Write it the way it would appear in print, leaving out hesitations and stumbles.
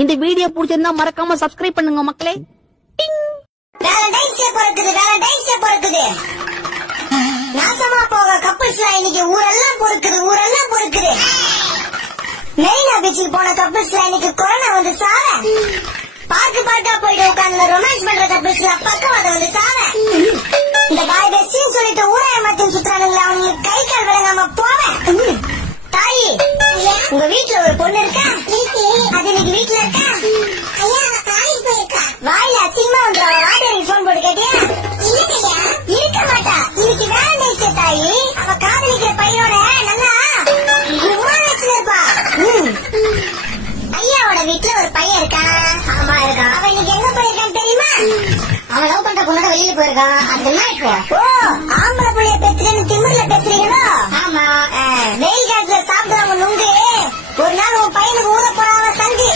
இந்த வீடியோ பிடிச்சிருந்தா மறக்காம சப்ஸ்கிரைப் பண்ணுங்க மக்களே. நாசமா போக கப்பிள்ஸ்லாம் இன்னைக்கு ஊரெல்லாம் பொறுக்குது. மெரினா பீச்சுக்கு போன கப்பிள்ஸ்லாம் இன்னைக்கு கொரோனா வந்து சாவ. பார்க்கா போயிட்டு உட்கார்ந்து ரொமான்ஸ் பண்ற கப்பிள்ஸ்லாம் பக்கவாத வந்து சாவ. இந்த பாய் பெஸ்டின்னு சொல்லிட்டு ஊரைய மாத்தி சுத்துறானுங்களா, அவனுக்கு கை கால் விளங்காம போவேன். தாயி, உங்க வீட்டுல ஒரு பொண்ணு இருக்கா? அது இன்னைக்கு வீட்டுல இருக்கா? வாயில அசிங்கமா வந்து வாடகை போன் போட்டு கேட்டியா? இருக்க மாட்டா. இன்னைக்கு வேலண்டைன்ஸ் டே தாயி. அவ காதலிக்கிற பையனோட நல்லா இருப்பா. ஐயாவோட வீட்டுல ஒரு பையன் இருக்கான். ஆமா இருக்கான். அவன் இன்னைக்கு எங்க போயிருக்கான்னு தெரியுமா? அவன் லவ் பண்ற பொண்ணோட வெளியில போயிருக்கான். அதுனா இப்போ ஆம்பளை பிள்ளைய பேசுறேன்னு திமிர்ல பேசுறீங்களோ? ஆமா. வெயில் காலத்துல சாப்பிடுறவங்க நுங்கு ஒரு நாள் உன் பையனுக்கு ஊற போறாம சந்தி